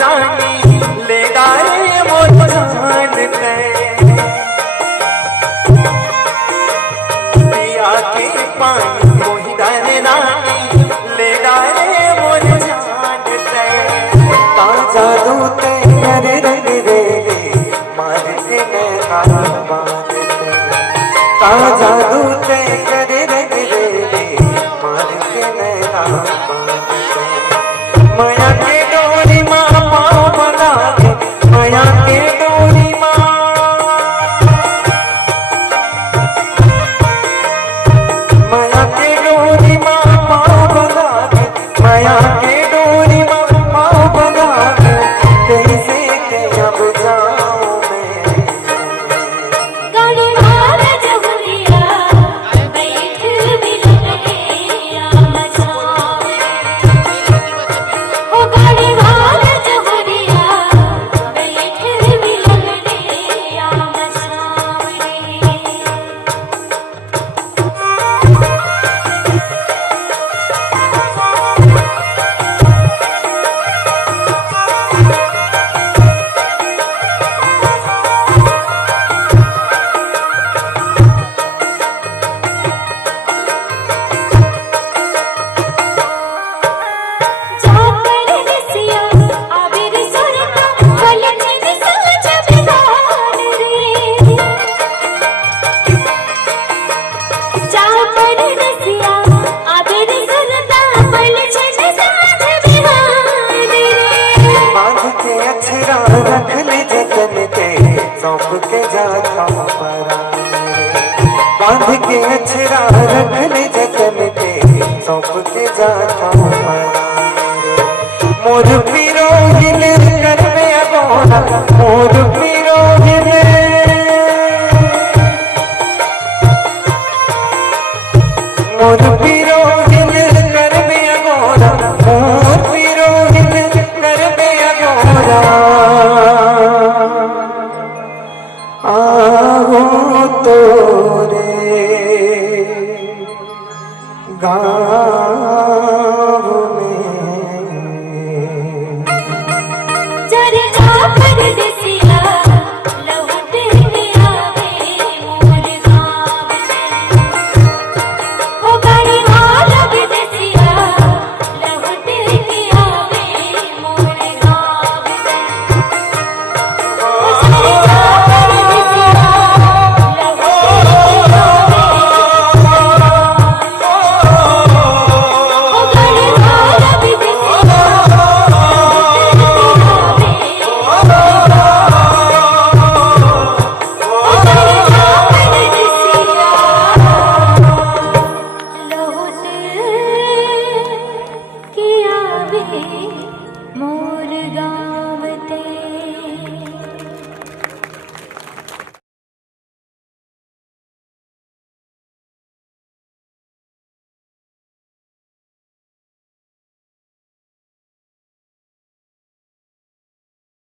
रानी ले डाले मोर जान के पिया के पानी मोहिदार रानी ले डाले मोर जान के का जादू तेरे रंग रे मार के नैना बांध के का जादू तेरे रंग रे मार के नैना बांध के माया के डोरी माँ पाँव बना के माया के डोरी माँ माया के डोरी माँ पाँव बना के माया के डोरी माँ पाँव बना के कैसे के अब जाऊं मैं गाड़ी मार जहुरिया बैठ बिलरिया मचावे ओ गाड़ी मार जहुरिया बैठ बिलरिया मचावे बांध के अछरा रख ले जतन के सौंप के जाता पराने बांध के अछरा रख ले जतन के सौंप के जाता पराने मोर पीरो हिल कर में अगोरा मोर पीरो हिल मोर पीरो हिल कर में अगोरा मोर पीरो हिल कर में अगोरा आओ तोरे गाँव में चर्चा कर दे